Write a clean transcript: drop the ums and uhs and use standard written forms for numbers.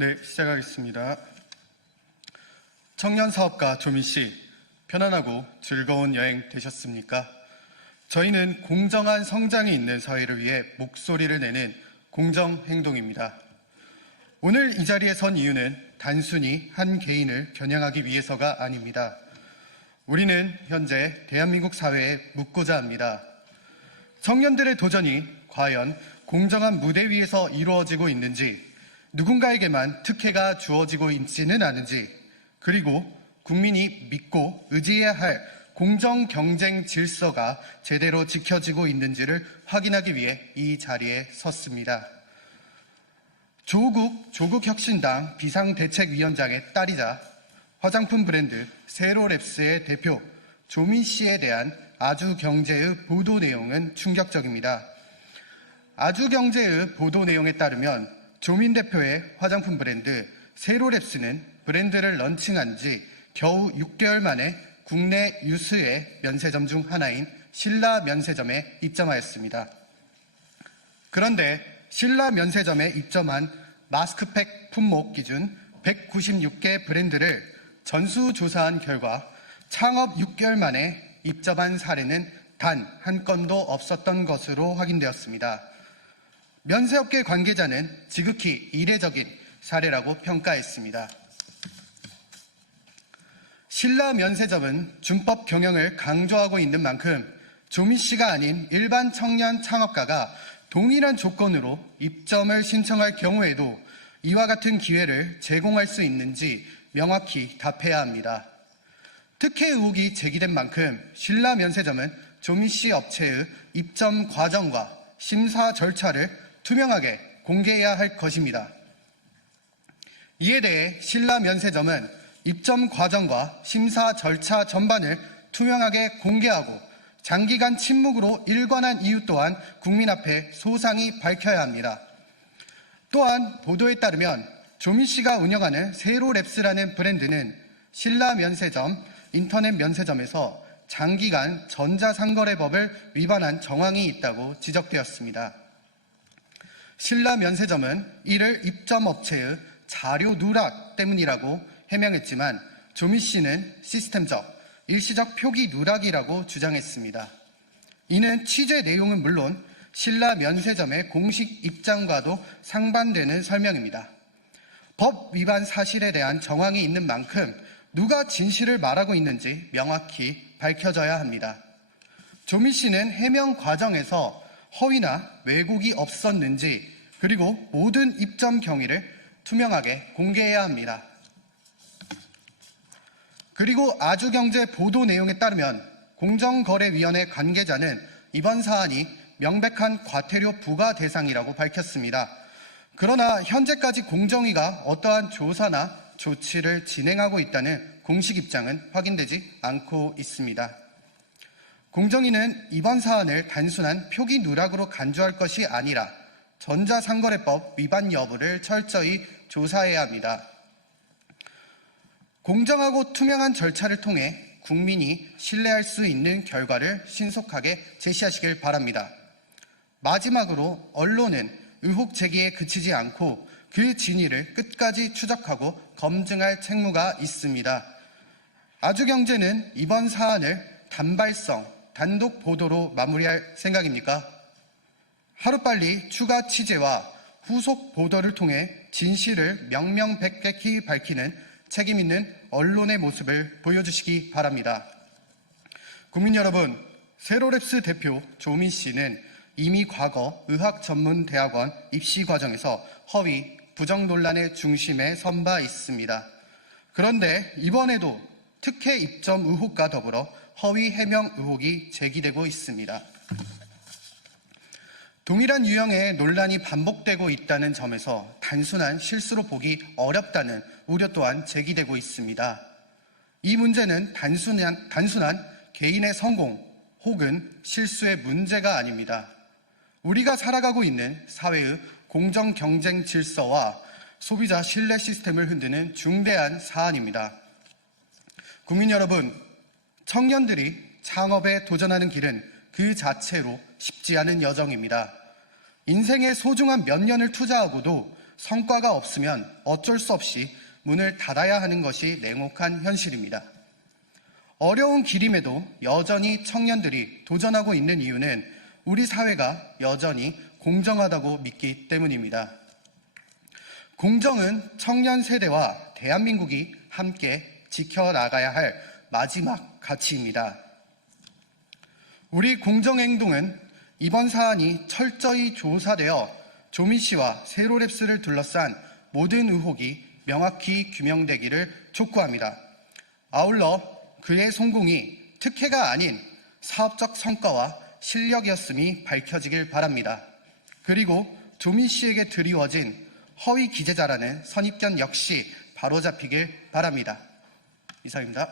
네, 시작하겠습니다. 청년 사업가 조민 씨, 편안하고 즐거운 여행 되셨습니까? 저희는 공정한 성장이 있는 사회를 위해 목소리를 내는 공정행동입니다. 오늘 이 자리에 선 이유는 단순히 한 개인을 겨냥하기 위해서가 아닙니다. 우리는 현재 대한민국 사회에 묻고자 합니다. 청년들의 도전이 과연 공정한 무대 위에서 이루어지고 있는지, 누군가에게만 특혜가 주어지고 있지는 않은지, 그리고 국민이 믿고 의지해야 할 공정 경쟁 질서가 제대로 지켜지고 있는지를 확인하기 위해 이 자리에 섰습니다. 조국혁신당 비상대책위원장의 딸이자 화장품 브랜드 세로랩스의 대표 조민 씨에 대한 아주경제의 보도 내용은 충격적입니다. 아주경제의 보도 내용에 따르면 조민 대표의 화장품 브랜드 세로랩스는 브랜드를 런칭한 지 겨우 6개월 만에 국내 유수의 면세점 중 하나인 신라 면세점에 입점하였습니다. 그런데 신라 면세점에 입점한 마스크팩 품목 기준 196개 브랜드를 전수조사한 결과 창업 6개월 만에 입점한 사례는 단 한 건도 없었던 것으로 확인되었습니다. 면세업계 관계자는 지극히 이례적인 사례라고 평가했습니다. 신라 면세점은 준법 경영을 강조하고 있는 만큼 조민 씨가 아닌 일반 청년 창업가가 동일한 조건으로 입점을 신청할 경우에도 이와 같은 기회를 제공할 수 있는지 명확히 답해야 합니다. 특혜 의혹이 제기된 만큼 신라 면세점은 조민 씨 업체의 입점 과정과 심사 절차를 투명하게 공개해야 할 것입니다. 이에 대해 신라 면세점은 입점 과정과 심사 절차 전반을 투명하게 공개하고 장기간 침묵으로 일관한 이유 또한 국민 앞에 소상히 밝혀야 합니다. 또한 보도에 따르면 조민 씨가 운영하는 세로랩스라는 브랜드는 신라 면세점, 인터넷 면세점에서 장기간 전자상거래법을 위반한 정황이 있다고 지적되었습니다. 신라 면세점은 이를 입점업체의 자료 누락 때문이라고 해명했지만 조민 씨는 시스템적, 일시적 표기 누락이라고 주장했습니다. 이는 취재 내용은 물론 신라 면세점의 공식 입장과도 상반되는 설명입니다. 법 위반 사실에 대한 정황이 있는 만큼 누가 진실을 말하고 있는지 명확히 밝혀져야 합니다. 조민 씨는 해명 과정에서 허위나 왜곡이 없었는지, 그리고 모든 입점 경위를 투명하게 공개해야 합니다. 그리고 아주경제 보도 내용에 따르면 공정거래위원회 관계자는 이번 사안이 명백한 과태료 부과 대상이라고 밝혔습니다. 그러나 현재까지 공정위가 어떠한 조사나 조치를 진행하고 있다는 공식 입장은 확인되지 않고 있습니다. 공정위는 이번 사안을 단순한 표기 누락으로 간주할 것이 아니라 전자상거래법 위반 여부를 철저히 조사해야 합니다. 공정하고 투명한 절차를 통해 국민이 신뢰할 수 있는 결과를 신속하게 제시하시길 바랍니다. 마지막으로 언론은 의혹 제기에 그치지 않고 그 진위를 끝까지 추적하고 검증할 책무가 있습니다. 아주경제는 이번 사안을 단발성, 단독 보도로 마무리할 생각입니까? 하루빨리 추가 취재와 후속 보도를 통해 진실을 명명백백히 밝히는 책임 있는 언론의 모습을 보여주시기 바랍니다. 국민 여러분, 세로랩스 대표 조민 씨는 이미 과거 의학전문대학원 입시 과정에서 허위, 부정 논란의 중심에 선 바 있습니다. 그런데 이번에도 특혜 입점 의혹과 더불어 허위 해명 의혹이 제기되고 있습니다. 동일한 유형의 논란이 반복되고 있다는 점에서 단순한 실수로 보기 어렵다는 우려 또한 제기되고 있습니다. 이 문제는 단순한 개인의 성공 혹은 실수의 문제가 아닙니다. 우리가 살아가고 있는 사회의 공정 경쟁 질서와 소비자 신뢰 시스템을 흔드는 중대한 사안입니다. 국민 여러분, 청년들이 창업에 도전하는 길은 그 자체로 쉽지 않은 여정입니다. 인생의 소중한 몇 년을 투자하고도 성과가 없으면 어쩔 수 없이 문을 닫아야 하는 것이 냉혹한 현실입니다. 어려운 길임에도 여전히 청년들이 도전하고 있는 이유는 우리 사회가 여전히 공정하다고 믿기 때문입니다. 공정은 청년 세대와 대한민국이 함께 지켜나가야 할 마지막 가치입니다. 우리 공정행동은 이번 사안이 철저히 조사되어 조미 씨와 세로랩스를 둘러싼 모든 의혹이 명확히 규명되기를 촉구합니다. 아울러 그의 성공이 특혜가 아닌 사업적 성과와 실력이었음이 밝혀지길 바랍니다. 그리고 조미 씨에게 드리워진 허위 기재자라는 선입견 역시 바로잡히길 바랍니다. 이상입니다.